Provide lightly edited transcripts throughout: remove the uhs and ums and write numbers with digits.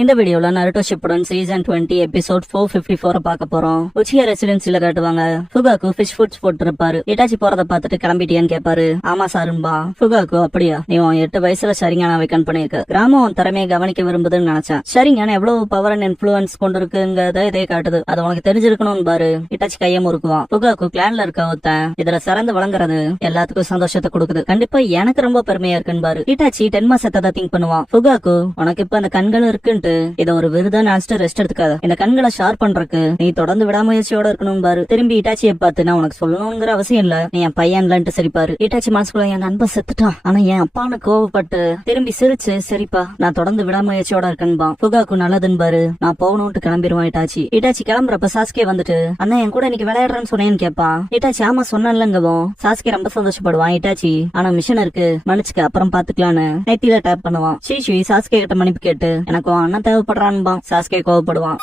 இந்த வீடியோல Naruto Shippuden season 20 episode 454 பார்க்க போறோம். உச்சியா ரெசிடென்சில காட்டுவாங்க. ஃபுகாக்கு ஃபிஷ் ஃபுட்ஸ் போட்டு இருப்பாரு. இட்டாச்சி போறத பார்த்துட்டு கிளம்பிட்டியான்னு கேட்பாரு. ஆமா சாரும்பா. ஃபுகாக்கு அப்படியா, நீ 8 வயசுல ஷரிங்கான வைக்கன் பண்ணிருக்க. கிராமம் உன் திறமையை கவனிக்க விரும்புதுன்னு நினைச்சேன். ஷரிங்கான எவ்வளவு பவர் அண்ட் இன்ஃபுளுன்ஸ் கொண்டு இருக்குங்கிறத இதே காட்டுது. அது உனக்கு தெரிஞ்சிருக்கணும்னு பாரு. இட்டாச்சி கைய முறுக்குவான். ஃபுகாக்கு கிளான்ல இருக்க ஒருத்தன் இதுல சிறந்து வழங்குறது எல்லாத்துக்கும் சந்தோஷத்தை கொடுக்குது. கண்டிப்பா எனக்கு ரொம்ப பெருமையா இருக்குன்னு பாரு. இட்டாச்சி 10 மாசத்தை திங்க் பண்ணுவான். ஃபுகாக்கு உனக்கு இப்ப அந்த கண்கள் இருக்கு, இத ஒரு விருதா நினைச்சிட்டு ரெஸ்ட் எடுத்துக்காத. இந்த கண்களை ஷார்ப் பண்றதுக்கு நீ தொடர்ந்து விடாமுயற்சியோட இருக்கணும் பாரு. திரும்பி இட்டாச்சியை பார்த்து நான் உனக்கு சொல்லணுங்கிற அவசியம் இல்ல, நீ என் பையன்லன்ட்டு சிரிப்பாரு. இட்டாச்சி மனசுக்குள்ள என் நண்பன் செத்துட்டான், ஆனா என் அப்பான்னு கோவப்பட்டு திரும்பி சிரிச்சு சரிப்பா நான் தொடர்ந்து விடாமுயற்சியோட இருக்கேன்பா. ஃபுகாக்கு நல்லதுன்னு பாரு. நான் போகணும்ட்டு கிளம்பிடுவான் இட்டாச்சி. இட்டாச்சி கிளம்புறப்ப சாஸ்கே வந்துட்டு அண்ணா என் கூட இன்னைக்கு விளையாடுறேன்னு சொன்னேன்னு கேட்பான். இட்டாச்சி ஆமா சொன்னல்லங்கவும். சாஸ்கே ரொம்ப சந்தோஷப்படுவான். இட்டாச்சி ஆனா மிஷன் இருக்கு, மன்னிச்சுக்க அப்புறம் பாத்துக்கலான்னு நெத்தியில டேப் பண்ணுவான். சீஷி சாஸ்கே கிட்ட மன்னிப்பு கேட்டு எனக்கு அண்ணன் தேவைப்படுறான்பா. சாஸ்கே கோவப்படுவான்.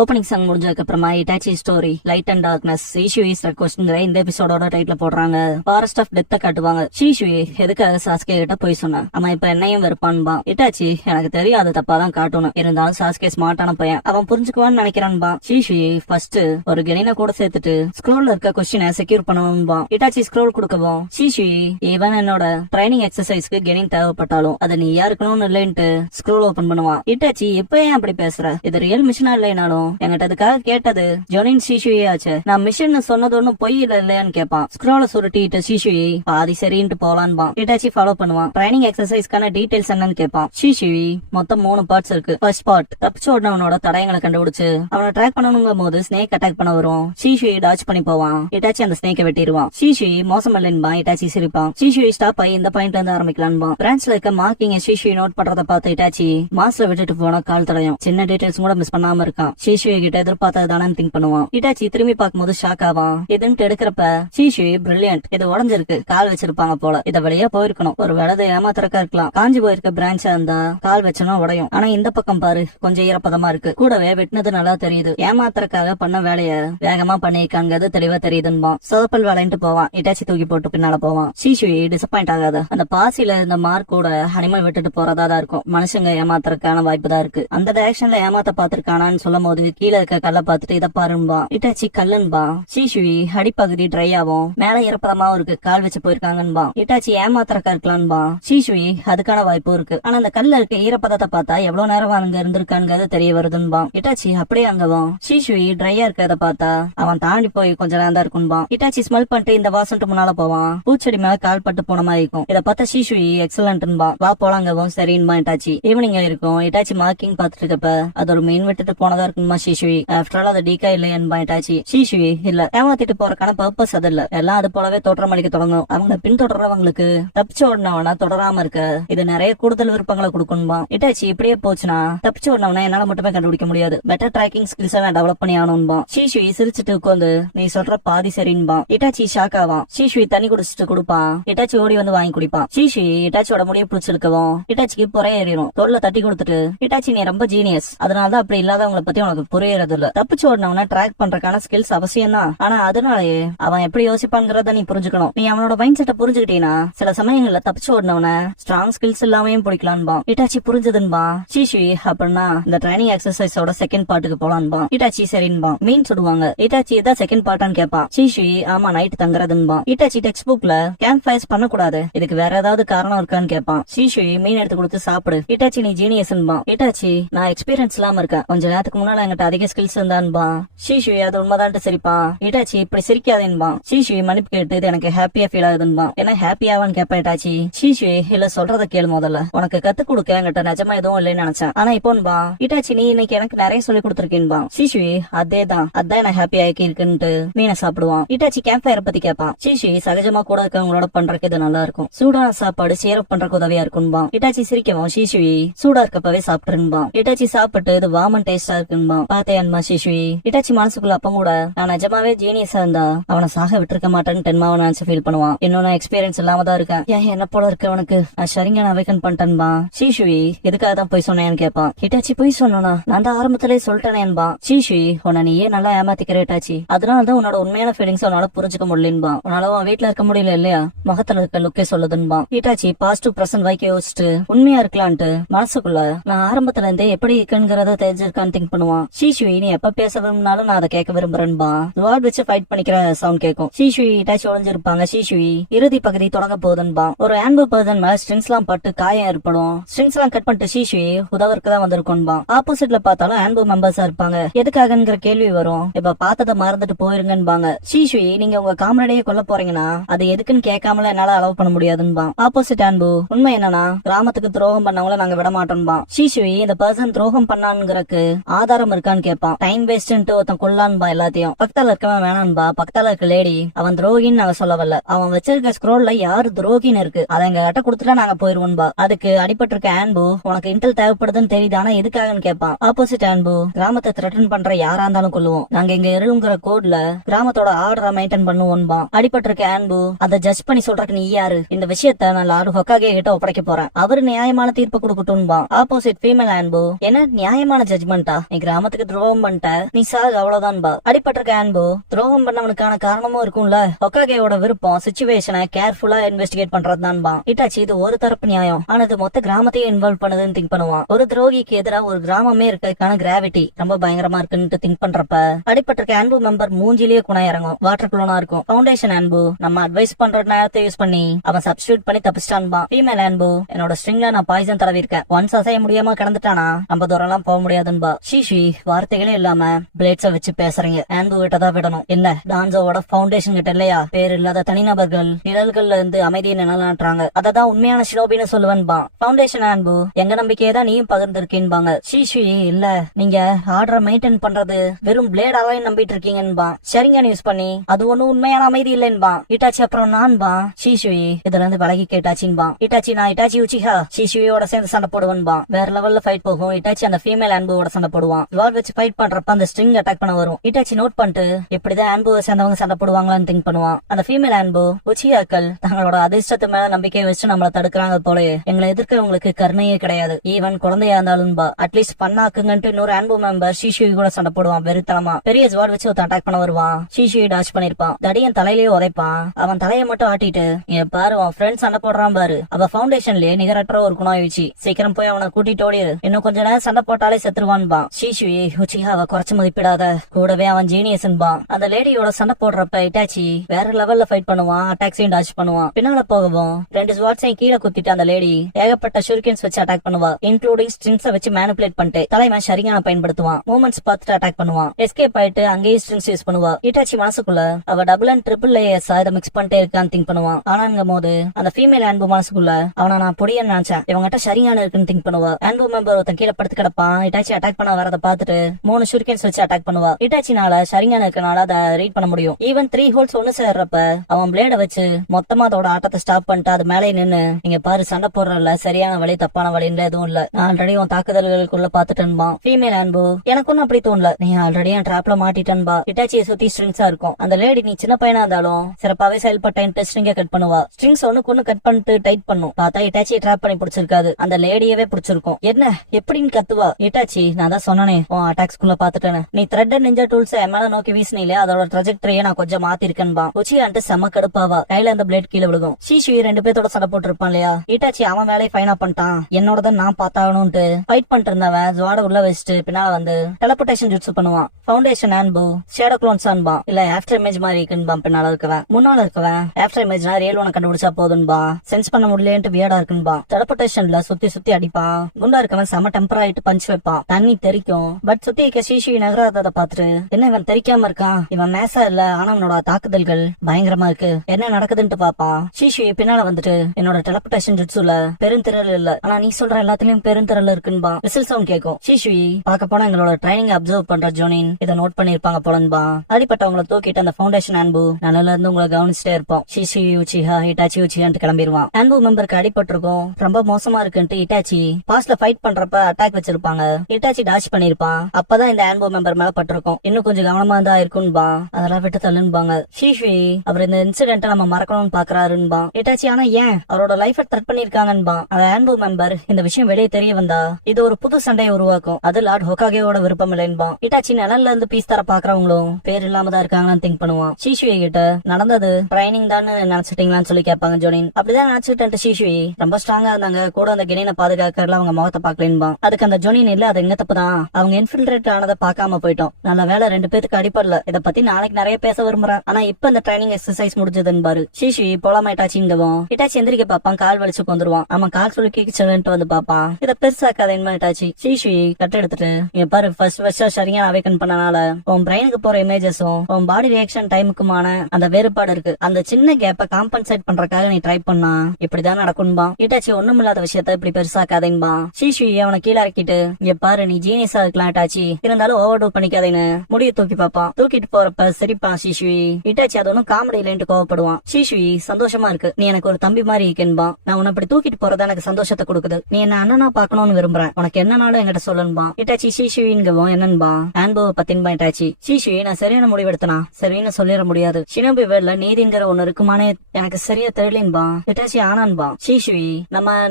ஓப்பனிங் சாங் முடிஞ்சதுக்கு அப்புறமா Itachi story light and darkness Shisui is ரெக்வெஸ்ட்ங்கிற இந்த எபிசோடோட டைட்டில போடுறாங்க. ஃபாரஸ்ட் ஆஃப் டெத்த காட்டுவாங்க. ஷீஷு எதுக்காக சாஸ்கே கிட்ட போய் சொன்னா, அவன் இப்ப என்னையும் வெறுப்பான்பா. இட்டாச்சி எனக்கு தெரியும் அது தப்பா தான் காட்டணும், இருந்தாலும் சாஸ்கே ஸ்மார்ட்டான பையன், அவன் புரிஞ்சுக்குவான்னு நினைக்கிறான்பா. ஷீஷு ஃபர்ஸ்ட் ஒரு கெனின கூட சேர்த்துட்டு ஸ்க்ரோல்ல இருக்க கொஸ்டினை செக்யூர் பண்ணணும்பா. இட்டாச்சி ஸ்க்ரோல் கொடுக்கவும் ஷீஷு ஈவன் என்னோட ட்ரைனிங் எக்ஸசைஸ்க்கு கெனின் தேவைப்பட்டாலும் அதை நீ யாருக்கணும்னு இல்லைன்ட்டு ஸ்க்ரோல் ஓபன் பண்ணுவான். இட்டாச்சி எப்ப ஏன் அப்படி பேசுற, இது ரியல் மிஷனா இல்லைனாலும் என்கிட்ட அதுக்காக கேட்டது ஜொனின் சீஷுயே ஆச்சு, நான் மிஷன் சொன்னது ஒன்னும் பொய் இல்லையான்னு கேட்பான். ஸ்க்ரோல சுருட்டிட்டு சீஷுயி பாதி சரின்ட்டு போலான்பா. இட்டாச்சி ஃபாலோ பண்ணுவான். ட்ரைனிங் எக்ஸசைஸ்க்கான டீடைல்ஸ் என்னன்னு கேட்பான். சீஷுயி மொத்தம் 3 பார்ட்ஸ் இருக்கு. ஃபர்ஸ்ட் பார்ட் தப்பிச்சு ஓடினவனோட தடயங்களை கண்டுபிடிச்சு அவனை ட்ராக் பண்ணணுங்கும் போது ஸ்னேக் அட்டாக் பண்ண வரும். சீஷுயி டாச் பண்ணி போவான். இட்டாச்சி அந்த ஸ்னேக்கை வெட்டிடுவான். சீஷுயி மோசம் இல்லைன்பா. இட்டாச்சி சிரிப்பான். சீஷுயி ஸ்டாப் ஆகி இந்த பாயிண்ட்ல இருந்து ஆரம்பிக்கலான்பா. பிரான்ச்ல இருக்க மார்க்கிங் சீஷுயி நோட் பண்றத பார்த்து இட்டாச்சி மாஸ்ல விட்டுட்டு போன கால் தடயம் சின்ன டீடைல்ஸ் கூட மிஸ் பண்ணாம இருக்கான். சீஷுயி கிட்ட எதிர்பார்த்ததானு திங்க் பண்ணுவான். இட்டாச்சி திரும்பி பார்க்கும்போது ஷாக் ஆவான். இதுன்னு எடுக்கிறப்ப சீஷுயி பிரில்லியன்ட், இது உடஞ்சிருக்கு, கால் வச்சிருப்பாங்க போல, இத வழியா போயிருக்கணும், ஒரு வேலை ஏமாத்திரக்கா இருக்கலாம். காஞ்சி போயிருக்க பிரான்ச்சா இருந்தா கால் வச்சனா உடையும், ஆனா இந்த பக்கம் பாரு கொஞ்சம் ஈரப்பதமா இருக்கு, கூடவே வெட்டினது நல்லா தெரியுது, ஏமாத்திரக்காக பண்ண வேலைய வேகமா பண்ணிருக்காங்கிறது தெளிவா தெரியுதுன்பா. சொதப்பல் வேலைன்ட்டு போவான். இட்டாச்சி தூக்கி போட்டு பின்னால போவான். சீஷுயி டிசப்பாயிண்ட் ஆகாத, அந்த பாசில இருந்த மார்க் கூட அனிமல் விட்டுட்டு போறதா தான் இருக்கும், மனுஷங்க ஏமாத்திரக்கான வாய்ப்பு தான் இருக்கு, அந்த டைரக்ஷன்ல ஏமாத்த பாத்திருக்கானான்னு சொல்லும் போது கீழே இருக்க கல்ல பாத்துட்டு இத பாருன்பா. இட்டாச்சி கல்லுன்பா. சீஷுயி அடிப்பகுதி ட்ரை ஆகும், மேல ஈரப்பதமாவும் இருக்கு, கால் வச்சு போயிருக்காங்கன்பா. இட்டாச்சி ஏமாத்திரக்கா இருக்கலான்பா. சீஷுயி அதுக்கான வாய்ப்பு இருக்கு, ஆனா அந்த கல்ல இருக்க ஈரப்பதத்தை பார்த்தா எவ்வளவு நேரம் அங்க இருந்திருக்காங்கிறது தெரிய வருதுன்பா. இட்டாச்சி அப்படியே அங்கவும். சீஷுயி ட்ரையா இருக்கிறத பார்த்தா அவன் தாண்டி போய் கொஞ்ச நேரம் தான் இருக்குன்பா. இட்டாச்சி ஸ்மெல் பண்ணிட்டு இந்த வாசன்ட்டு முன்னால போவான். பூச்செடி மேல கால் பட்டு போன மாதிரி இருக்கும். இத பார்த்தா சீஷுயி எக்ஸலன்ட்ன்பா. வா போலாங்கவும் சரின்பா. இட்டாச்சி ஈவினிங் இருக்கும். இட்டாச்சி மார்க்கிங் பாத்துட்டு இருக்கப்ப அதோட மெயின் விட்டுட்டு போனதா இருக்குமா. சீஷுயி ஆஃப்டர் ஆல் அது டீக்கா இல்லையான்னு இட்டாச்சி. சீஷுயி இல்ல, ஏமாத்திட்டு போறக்கான பர்பஸ் அது இல்ல, எல்லாம் அது போலவே தோற்றம் அளிக்க தொடங்கும். அவங்க பின்தொடர்றவங்களுக்கு தப்பிச்சு ஓடினவனா தொடராம இருக்க இது நிறைய கூடுதல் விருப்பங்களை கொடுக்கணும்பா. இட்டாச்சி இப்படியே போச்சுன்னா தப்பிச்சு ஓடினவனா என்னால மட்டுமே கண்டுபிடிக்க முடியாது, பெட்டர் ட்ராக்கிங் ஸ்கில்ஸ் எல்லாம் டெவலப் பண்ணி ஆகணும்பா. சீஷுயி சிரிச்சுட்டு உட்காந்து நீ சொல்ற பாதி சரின்பா. இட்டாச்சி ஷாக் ஆவான். சீஷுயி தண்ணி குடிச்சிட்டு கொடுப்பான். இட்டாச்சி ஓடி வந்து வாங்கி குடிப்பான். சீஷுயி இட்டாச்சியோட முடிய பிடிச்சிருக்கவும் இட்டாச்சிக்கு புறைய ஏறிடும். தோல்ல தட்டி கொடுத்துட்டு இட்டாச்சி நீ ரொம்ப ஜீனியஸ், அதனாலதான் அப்படி இல்லாதவங்களை பத்தி உனக்கு புரியறது இல்ல, தப்பிச்சு ஓடினவன ட்ராக் பண்றதுக்கான ஸ்கில்ஸ் அவசியம் தான், ஆனா அதனாலயே அவன் எப்படி யோசிப்பாங்கிறத நீ புரிஞ்சுக்கணும். நீ அவனோட மைண்ட் செட்டை புரிஞ்சுக்கிட்டீங்கன்னா சில சமயங்கள்ல தப்பிச்சு ஓடினவன ஸ்ட்ராங் ஸ்கில்ஸ் இல்லாமையும் பிடிக்கலான்பா. இட்டாச்சி புரிஞ்சதுன்பா. சீஷுயி அப்படின்னா இந்த ட்ரைனிங் எக்ஸசைஸோட செகண்ட் பார்ட்டுக்கு போலான்பா. இட்டாச்சி சரின்பா. மீன் சுடுவாங்க. இட்டாச்சி இதான் செகண்ட் பார்ட்டான்னு கேப்பா. சீஷுயி ஆமா நைட் தங்குறதுன்பா. இட்டாச்சி டெக்ஸ்ட் புக்ல கேம்ப் ஃபயர்ஸ் பண்ணக்கூடாது, இதுக்கு வேற ஏதாவது காரணம் இருக்கான்னு கேப்பான். சீஷுயி மீன் எடுத்து கொடுத்து சாப்பிடு. இட்டாச்சி நீ ஜீனியஸ்ன்பா. இட்டாச்சி நான் எக்ஸ்பீரியன்ஸ் இல்லாம இருக்கேன், கொஞ்ச நேரத்துக்கு முன்னால என்கிட்ட அதிக ஸ்கில்ஸ் இருந்தான்பா. சீஷுயி அது உண்மைதான்ட்டு சிரிப்பா. இட்டாச்சி இப்படி சிரிக்காதேன்பா. சீஷுயி மன்னிப்பு கேட்டு இது எனக்கு ஹாப்பியா ஃபீல் ஆகுதுன்பா. என்ன ஹாப்பியாவான்னு கேப்பா இட்டாச்சி. சீஷுயி இல்ல சொல்றத கேளு, முதல்ல உனக்கு கத்து கொடுக்க என்கிட்ட நிஜமா எதுவும் இல்லைன்னு நினைச்சேன், ஆனா இப்போன்பா. இட்டாச்சி நீ இன்னைக்கு எனக்கு நிறைய சொல்லி கொடுத்துருக்கேன்பா. சீஷுயி அதேதான், அதான் எனக்கு ஹாப்பி ஆக்கி இருக்குன்ட்டு மீனை சாப்பிடுவான். இட்டாச்சி கேம்ப் ஃபயர் பத்தி கேப்பான். சீஷுயி சகஜமா கூட இருக்கவங்களோட பண்றதுக்கு இது நல்லா இருக்கும், சூடான சாப்பாடு சேரப் பண்றதுக்கு உதவியா இருக்குன்பா. இட்டாச்சி சிரிக்கவும். சீஷுயி சூடா இருக்கப்பவே சாப்பிட்டுருன்பா. இட்டாச்சி சாப்பிட்டு இது வாமன் டேஸ்டா இருக்குன்பா. பாத்தேன்மா சிஷுவி. இட்டாச்சி மனசுக்குள்ள அப்ப கூட நான் நிஜமாவே ஜீனியஸா இருந்தா அவனை சாக விட்டுருக்க மாட்டேன்னு டென்மாவை நினைச்சு ஃபீல் பண்ணுவான். இன்னும் எக்ஸ்பீரியன்ஸ் இல்லாம தான் இருக்கேன், ஏன் என்ன போல இருக்கவனுக்கு நான் ஷரிங்கன் அவேக்கன் பண்ணிட்டேன்பா. சிஷுவி எதுக்காக தான் போய் சொன்னேன்னு கேட்பான். இட்டாச்சி போய் சொன்னா நான் தான் ஆரம்பத்திலே சொல்லிட்டேனேன்பா. சிஷுவி உன்னை நீயே நல்லா ஏமாத்திக்கிற இட்டாச்சி, அதனாலதான் உன்னோட உண்மையான ஃபீலிங்ஸ் உன்னால புரிஞ்சுக்க முடியலன்பா. உன்னால உன் வீட்டுல இருக்க முடியல இல்லையா, முகத்துல இருக்க லுக்கே சொல்லுதுன்பா. இட்டாச்சி பாஸ்ட் டு பிரசன்ட் வைக்க யோசிச்சுட்டு உண்மையா இருக்கலான்ட்டு மனசுக்குள்ள நான் ஆரம்பத்துல இருந்தே எப்படி இருக்குங்கிறத தெரிஞ்சிருக்கான்னு திங்க் பண்ணுவான். சிஷுவி நீ எப்ப பேச விரும்பினாலும் நான் அதை கேட்க விரும்புறேன்பா. வார்ட் வச்சு ஃபைட் பண்ணிக்கிற சவுண்ட் கேட்கும். சிஷுவி இட்டாச்சி ஒளிஞ்சிருப்பாங்க. சிஷுவி இறுதி பகுதி தொடங்க போகுதுன்பா. ஒரு ஆன்பு பர்சன் மேல ஸ்ட்ரிங்ஸ் எல்லாம் பட்டு காயம் ஏற்படும். ஸ்ட்ரிங்ஸ் எல்லாம் கட் பண்ணிட்டு சிஷுவி உதவருக்கு தான் வந்திருக்கும்பா. ஆப்போசிட்ல பார்த்தாலும் ஆன்பு மெம்பர்ஸா இருப்பாங்க. எதுக்காகங்கிற கேள்வி வரும். இப்ப பார்த்ததை மறந்துட்டு போயிருங்கன்பாங்க. சிஷுவி நீங்க உங்க காமெடியே கொல்ல போறீங்கன்னா அது எதுக்குன்னு கேட்காமல என்னால அலோவ் பண்ண முடியாதுன்பா. ஆப்போசிட் ஆன்பு உண்மை என்னன்னா கிராமத்துக்கு துரோகம் பண்ணவங்கள நாங்க விட மாட்டோம்பா. சிஷுவி இந்த பர்சன் துரோகம் பண்ணான்ங்கிறக்கு ஆதாரம் இருக்கான்னு கேட்பான். டைம் வேஸ்ட்ன்ட்டு ஒருத்தன் கொல்லான்பா எல்லாத்தையும். பக்கத்தால இருக்கவன் வேணான்பா. பக்கத்தால இருக்க லேடி அவன் துரோகின்னு நாங்க சொல்ல வரல, அவன் வச்சிருக்க ஸ்க்ரோல்ல யாரு துரோகின்னு இருக்கு அதை எங்க கிட்ட கொடுத்துட்டா நாங்க போயிருவோம்பா. அதுக்கு அடிபட்டு இருக்க ஆன்பு உனக்கு இன்டெல் தேவைப்படுதுன்னு தெரியுது, ஆனா எதுக்காகன்னு கேட்பான். ஆப்போசிட் ஆன்பு கிராமத்தை த்ரெட்டன் பண்ற யாரா இருந்தாலும் கொல்லுவோம், நாங்க இங்க இருங்கிற கோட்ல கிராமத்தோட ஆர்டரை மெயின்டைன் பண்ணுவோம்பா. அடிபட்டு இருக்க ஆன்பு அதை ஜட்ஜ் பண்ணி சொல்றக்கு நீ யாரு, இந்த விஷயத்த நான் லார்டு ஹொக்காகே கிட்ட ஒப்படைக்க போறேன், அவரு நியாயமான தீர்ப்பு கொடுக்கட்டும்பா. ஆப்போசிட் ஃபீமேல் ஆன்பு என்ன நியாயமான ஜட்ஜ்மெண்டா, நீ கிராமத்துக்கு துரோகம் பண்ணிட்ட நீ சாகு அவ்வளவுதான்பா. அடிபட்டிருக்க ஆன்பு துரோகம் பண்ணவனுக்கான காரணமும் இருக்கும்ல, ஹொக்காகேயோட விருப்பம் சிச்சுவேஷனை கேர்ஃபுல்லா இன்வெஸ்டிகேட் பண்றதுதான்பா. இட்டாச்சி இது ஒரு தரப்பு நியாயம், ஆனா இது மொத்த கிராமத்தையும் இன்வால்வ் பண்ணுதுன்னு திங்க் பண்ணுவான். ஒரு துரோகிக்கு எதிராக ஒரு கிராமமே இருக்கிறதுக்கான கிராவிட்டி ரொம்ப பயங்கரமா இருக்குன்னு திங்க் பண்றப்ப அடிபட்டிருக்க ஆன்பு மெம்பர் மூஞ்சிலேயே குணம் இறங்கும். வாட்டர் குளோனா இருக்கும். ஃபவுண்டேஷன் ஆன்பு நம்ம அட்வைஸ் பண்ற நேரத்தை யூஸ் பண்ணி அவன் சப்ஸ்டியூட் பண்ணி தப்பிச்சிட்டான்பா. ஃபீமேல் ஆன்பு என்னோட ஸ்ட்ரிங்ல நான் பாய்சன் தடவி இருக்கேன், ஒன்ஸ் அசைய முடியாம கிடந்துட்டானா நம்ம தூரம் எல்லாம் போக முடியாதுன்பா. ஷீஷி வார்த்தைகளே இல்லாம பிளேட்ஸ வச்சு பேசுறீங்க, ஆன்பு கிட்டதான் விடணும். என்ன டான்ஸோட ஃபவுண்டேஷன் கிட்ட இல்லையா, பேர் இல்லாத தனிநபர்கள் நிழல்கள்ல இருந்து அமைதியை நிலநாட்டுறாங்க, அததான் உண்மையான ஷினோபின்னு சொல்லுவேன்பா. ஃபவுண்டேஷன் ஆன்பு எங்க நம்பிக்கையை தான் நீயும் பகிர்ந்திருக்கீன்பா. ஷீஷி இல்ல நீங்க ஆர்டரை மெயின்டைன் பண்றது வெறும் பிளேடாவே நம்பிட்டு இருக்கீங்கன்பா. ஷரிங்கன் யூஸ் பண்ணி அது ஒண்ணும் உண்மையான அமைதி இல்லைன்பா. இட்டாச்சி அப்புறம் நான்பா. ஷீஷுவி இதுல இருந்து விலகி கேட்டாச்சின்பா. இட்டாச்சி நான் இட்டாச்சி உச்சிஹா ஷீஷுவியோட சேர்ந்து சண்டை போடுவன்பா. வேற லெவல்ல ஃபைட் போகும். இட்டாச்சி அந்த ஃபீமேல் ஆன்புவோட சண்டை போடுவான். வால் வச்சு ஃபைட் பண்றப்ப அந்த ஸ்ட்ரிங் அட்டாக் பண்ண வரும். இட்டாச்சி நோட் பண்ணிட்டு எப்படிதான் ஆன்புவை சேர்ந்தவங்க சண்டை போடுவாங்களான்னு திங்க் பண்ணுவான். அந்த ஃபீமேல் ஆன்பு உச்சியாக்கள் தங்களோட அதிர்ஷ்டத்து மேல நம்பிக்கை வச்சு நம்மள தடுக்கிறாங்க போல, எங்களை எதிர்க்கிறவங்களுக்கு கருணையே கிடையாது, ஈவன் குழந்தையா இருந்தாலும்பா. அட்லீஸ்ட் பண்ணாக்குங்கன்ட்டு இன்னொரு ஆன்பு மெம்பர் ஷீஷுவி கூட சண்டை போடுவான் வெறுத்தனமா. பெரிய ஜுவால் வச்சு ஒருத்தன் அட்டாக் பண்ண வருவான். ஷீஷுவி டாச் பண்ணிருப்பான். தடியன் தலையிலேயே உதைப்பான். அவன் தலையை மட்டும் ஆட்டிட்டு பாரு அவன் ஃப்ரெண்ட் சண்டை போடுறான் பாரு, அவ ஃபவுண்டேஷன்லயே நிகரற்ற ஒரு குணாயிச்சு, சீக்கிரம் போய் அவனை கூட்டிட்டு ஓடிடு, இன்னும் கொஞ்ச நேரம் சண்டை போட்டாலே செத்துருவான்பா. ஷீஷுவி உச்சிஹா அவ குறைச்சு மதிப்பிடாத, கூடவே அவன் ஜீனியஸ்ன்பா. அந்த லேடியோட சண்டை போடுறப்ப இட்டாச்சி வேற லெவல்ல ஃபைட் பண்ணுவான். அட்டாக்ஸையும் டாச் பண்ணுவான். பின்னால போகவும் ரெண்டு ஸ்வாட்ஸையும் கீழே குத்திட்டு அந்த லேடி ஏகப்பட்ட ஷூரிகன்ஸ் வச்சு அட்டாக் பண்ணுவா, இன்க்ளூடிங் ஸ்ட்ரிங்ஸை வச்சு மேனிபுலேட் பண்ணிட்டு தலைவன் ஷரிங்கான பயன்படுத்துவான். மூமெண்ட்ஸ் பார்த்துட்டு அட்டாக் பண்ணுவான். எஸ்கேப் ஆயிட்டு அங்கேயே ஸ்ட்ரிங்ஸ் யூஸ் பண்ணுவா. இட்டாச்சி மனசுக்குள்ள அவ டபுள் அண்ட் ட்ரிபிள் லேயர்ஸ் இதை மிக்ஸ் பண்ணிட்டே இருக்கான்னு திங்க் பண்ணுவான். ஆனாங்கும் போது அந்த ஃபீமேல் ஆன்பு மனசுக்குள்ள அவனை நான் பொடியன்னு நினைச்சேன், இவங்கிட்ட ஷரிங்கான இருக்குன்னு திங்க் பண்ணுவா. ஆன்பு மெம்பர் ஒருத்தன் கீழே படுத்து கிடப்பான். இட்டாச்சி அட்டாக் பண்ண வரதை பார்த்துட்டு 3 ஷூரிகன்ஸ் வச்சு அட்டாக் பண்ணுவா. இட்டாச்சினால ஷரிங்கான இருக்கனால அதை ரீட் பண்ண முடியும். ஈவன் 3 ஹோல்ஸ் ஒண்ணு சேர்றப்ப அவன் பிளேட வச்சு மொத்தமா அதோட ஆட்டத்தை ஸ்டாப் பண்ணிட்டு அது மேலே நின்னு இங்க பாரு சண்டை போடுறல சரியான வழி தப்பான வழின்னு எதுவும் இல்ல, நான் ஆல்ரெடி உன் தாக்குதல்களுக்குள்ள பாத்துட்டேன்பா. ஃபீமேல் ஆன்பு எனக்கு ஒன்னும் அப்படி தோணல, நீ ஆல்ரெடி என் டிராப்ல மாட்டிட்டன்பா. இட்டாச்சியை சுத்தி ஸ்ட்ரிங்ஸா இருக்கும். அந்த லேடி நீ சின்ன பையனா இருந்தாலும் சிறப்பாவே செயல்பட்ட ஸ்ட்ரிங்க கட் பண்ணுவா. ஸ்ட்ரிங்ஸ் ஒண்ணு கட் பண்ணிட்டு டைட் பண்ணும். பார்த்தா இட்டாச்சியை ட்ராப் பண்ணி பிடிச்சிருக்காது, அந்த லேடியவே பிடிச்சிருக்கும். என்ன எப்படின்னு கத்துவா. இட்டாச்சி நான் தான் சொன்னனே உன் அட்டாக்ஸ்குள்ள பாத்துட்டேன்னு, நீ த்ரெட் அண்ட் நிஞ்சா டூல்ஸ் என் மேல நோக்கி வீசினீல அதோட ட்ராஜெக்டரியை நான் கொஞ்சம் மாத்திருக்கேன்பா. உச்சியான்ட்டு செம்ம கடுப்பாவா. கையில அந்த பிளேட் கீழே விழுகும். ஷீஷுவி 2 பேத்தோட சண்டை போட்டு இருப்பான் இல்லையா. இட்டாச்சி அவன் மேலே ஃபைனா பண்ணிட்டான், என்னோட தான் நான் பாத்தாகணும்ட்டு ஃபைட் பண்ணிட்டு இருந்தவன் ஜுவாட உள்ள வச்சுட்டு பின்னால வந்து டெலபோர்டேஷன் ஜுட்ஸ் பண்ணுவான். ஃபவுண்டேஷன் ஆன்பு ஷேடோ க்ளோன்ஸ் ஆன்பா இல்ல ஆஃப்டர் இமேஜ் மாதிரி இருக்குன்பா. பின்னால இருக்கவன் முன்னால இருக்கவன் ஆஃப்டர் இமேஜ்னா ரியல் ஒன்னு கண்டுபிடிச்சா போதுன்பா, சென்ஸ் பண்ண முடியலன்ட்டு வியர்டா இருக்குன்பா. டெலபோர்டேஷன்ல சுத்தி அடிப்பான். குண்டா இருக்கவன் செம டெம்பர் ஆயிட்டு பஞ்ச் வைப்பான். தண்ணி தெரிக்கும். பட் சுத்தி இருக்க ஷீஷுவி நகராததை பாத்துட்டு என்ன இவன் தெரிக்காம இருக்கான், இவன் மேசா இல்ல ஆனா அவனோட தாக்குதல்கள் பயங்கரமா இருக்கு, என்ன நடக்குதுன்னு பாப்பான். ஷீஷுவி பின்னால வந்துட்டு என்னோட டெலபோர்டேஷன் ஜுட்ஸுல பெருந்திரல் இல்ல, ஆனா நீ சொல்ற எல்லாத்துலயும் பெருந்திரல் இருக்குன்பா. விசில் சவுண்ட் கேட்கும். ஷீஷுவி பார்க்க போனா எங்களோட ட்ரைனிங் அப்சர்வ் பண்ற ஜோனின் இதை நோட் பண்ணிருப்பாங்க போலன்பா. அடிப்பட்டவங்களை தூக்கிட்டு அந்த ஃபவுண்டேஷன் ஆன்பு நல்லல இருந்து உங்களை கவனிச்சுட்டே இருப்போம். ஷீஷுவி உச்சிஹா இட்டாச்சி உச்சிஹான்ட்டு கிளம்பிடுவான். ஆன்பு மெம்பருக்கு அடிபட்டிருக்கும், ரொம்ப மோசமா இருக்குன்ட்டு இட்டாச்சி பாஸ்ட்ல ஃபைட் பண்றப்ப அட்டாக் வச்சிருப்பாங்க. இட்டாச்சி டாச் பண்ணிருப்பான். அப்பதான் இந்த ஆன்போ மெம்பர் மேல பட்டிருக்கும். இன்னும் கொஞ்சம் கவனமா தான் இருக்குன்பா, அதெல்லாம் விட்டு தள்ளுன்பாங்க. ஷீஷுவி அவர் இந்த இன்சிடென்ட் நம்ம மறக்கணும்னு பாக்குறாருன்பா. இட்டாச்சி ஆனா ஏன் அவரோட லைஃப த்ரெட் பண்ணிருக்காங்கன்பா. அந்த ஆன்போ மெம்பர் இந்த விஷயம் வெளியே தெரிய வந்தா இது ஒரு புது சண்டையை உருவாக்கும். அது லார்ட் ஹோகாகேவோட விருப்பம் இல்லைன்பா. இட்டாச்சி நிழல்ல இருந்து பீஸ் தர பாக்குறவங்களும் பேர் இல்லாம தான் இருக்காங்கன்னு திங்க் பண்ணுவான். ஷீஷுவி கிட்ட நடந்தது ட்ரைனிங் தான் நினைச்சிட்டீங்களான்னு சொல்லி கேட்பாங்க ஜோனின். அப்படிதான் நினைச்சிட்டு ஷீஷுவி ரொம்ப ஸ்ட்ராங்கா இருந்தாங்க, கூட அந்த கிரீனை பாதுகாக்கறதுல அவங்க முகத்தை பாக்கலன்பா. அதுக்கு அந்த ஜோனின் இல்ல, அது எங்க தப்பு தான், அவங்க இன்ஃபில்ட்ரேட் ஆனதை பாக்காம போயிட்டோம். நல்ல வேலை 2 பேருக்கு அடிப்படல. இத பத்தி நாளைக்கு நிறைய பேச விரும்புறேன். ஆனா இப்ப இந்த ட்ரைனிங் எக்ஸசைஸ் முடிஞ்சதுன்னு பாரு. ஷீஷுவி போலாமா இட்டாச்சிங்கவும். இட்டாச்சி எந்திரிக்க பாப்பான், கால் வலிச்சு வந்துருவான். அவன் கால் சுளுக்கிச்சுட்டு வந்து பாப்பான். இத பெருசாக்காத இட்டாச்சி. ஷீஷுவி கட் எடுத்துட்டு இங்க பாரு, ஃபர்ஸ்ட் சரியா அவேக்கன் பண்ணனால உன் பிரெயினுக்கு போற இமேஜஸும் உன் பாடி ரியாக்ஷன் டைமுக்குமான அந்த வேறுபாடு இருக்கு. அந்த சின்ன கேப்ப காம்பன்சேட் பண்றதுக்காக நீ ட்ரை பண்ணா இப்படிதான் நடக்கும்பா. இட்டாச்சி ஒண்ணும் இல்லாத விஷயத்த இப்படி பெருசாக்காதேன்பா. ஷீஷுவி அவனை கீழே இறக்கிட்டு இங்க பாரு, நீ ஜீனியஸா இருக்கலாம் இட்டாச்சி, இருந்தாலும் ஓவர் டூ பண்ணிக்காதேன்னு முடிய தூக்கி பாப்பான். தூக்கிட்டு போறப்ப சிரிப்பான் ஷீஷுவி. இட்டாச்சி அது ஒன்னும் காமெடி இல்லைன்ட்டு கோவப்படுவான். ஷீஷுவி சந்தோஷமா இருக்கு, நீ எனக்கு ஒரு தம்பி மாதிரி இருக்கேன்பா. நான் உன்னை இப்படி தூக்கிட்டு போறதா எனக்கு சந்தோஷத்தை கொடுக்குது. நீ என்ன அண்ணனா பாக்கணும்னு விரும்புறேன், உனக்கு என்னனாலும் என்கிட்ட சொல்லணும்பா. இட்டாச்சி ஷீஷுவிங்கவும் என்னன்பா ஆன்போவை பத்தின்பா. இட்டாச்சி ஷீஷுவி நான் சரியான முடிவெடுத்தனா சரின்னு சொல்லிட முடியாது. ஷினோபி வேர்ல நீதிங்கிற ஒண்ணு இருக்குமானே எனக்கு சரியா தெரியலன்பா. இட்டாச்சி ஆனான்பா. ஷீஷுவி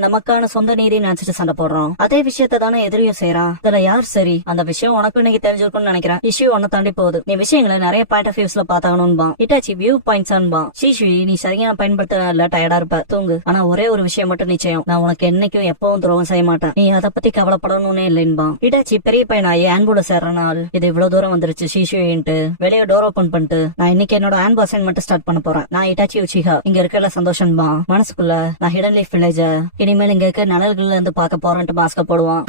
நமக்கான சொந்த நீதி நினைச்சிட்டு சண்டை போடுறோம், அதே விஷயத்த தானே எதிரியும் செய்யறான். இதுல யார் சரி? அந்த விஷயம் உனக்கு இன்னைக்கு தெரிஞ்சிருக்கும்னு நினைக்கிறேன். இஷ்யூ ஒன்னு தாண்டி போகுது, நீ விஷயங்களை நிறைய பாயிண்ட் ஆஃப் வியூஸ்ல பாத்தாகணும்பா. இட்டாச்சி வியூ பாயிண்ட்ஸ் ஷீஷுவி நீ சரியான பயன்படுத்த டயர்டா இருப்ப, தூங்கு. ஆனா ஒரே ஒரு விஷயம் மட்டும் நிச்சயம், நான் உனக்கு என்னைக்கும் எப்பவும் துரோகம் செய்ய மாட்டேன், நீ அதை பத்தி கவலைப்படணும்னே இல்லைன்பா. இட்டாச்சி பெரிய பையனாயி ஆன்போட சேர்ற நாள் இது இவ்வளவு தூரம் வந்துருச்சு ஷீஷுவின்ட்டு வெளியே டோர் ஓபன் பண்ணிட்டு நான் இன்னைக்கு என்னோட ஆன்போ அசைன்மெண்ட் ஸ்டார்ட் பண்ண போறேன். நான் இட்டாச்சி உச்சிஹா இங்க இருக்கல சந்தோஷம்பா. மனசுக்குள்ள நான் ஹிடன் லீஃப் வில்லேஜ இனிமேல் இங்க இருக்க நலல்கள்ல இருந்து பாக்க போறேன்ட்டு மாஸ்க போடுவான்.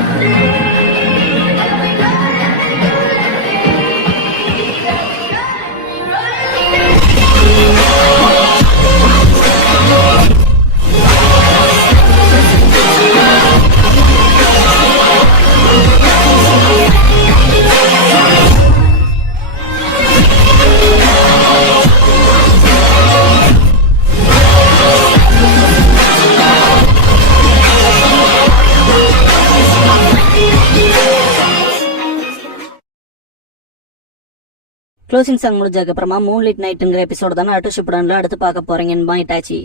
க்ளோசிங் சாங் முடிஞ்சதுக்கு அப்புறமா மூன்லைட் நைட்ங்கிற எபிசோட தானே அடுத்து பார்க்க போறீங்கன்னு இட்டாச்சி.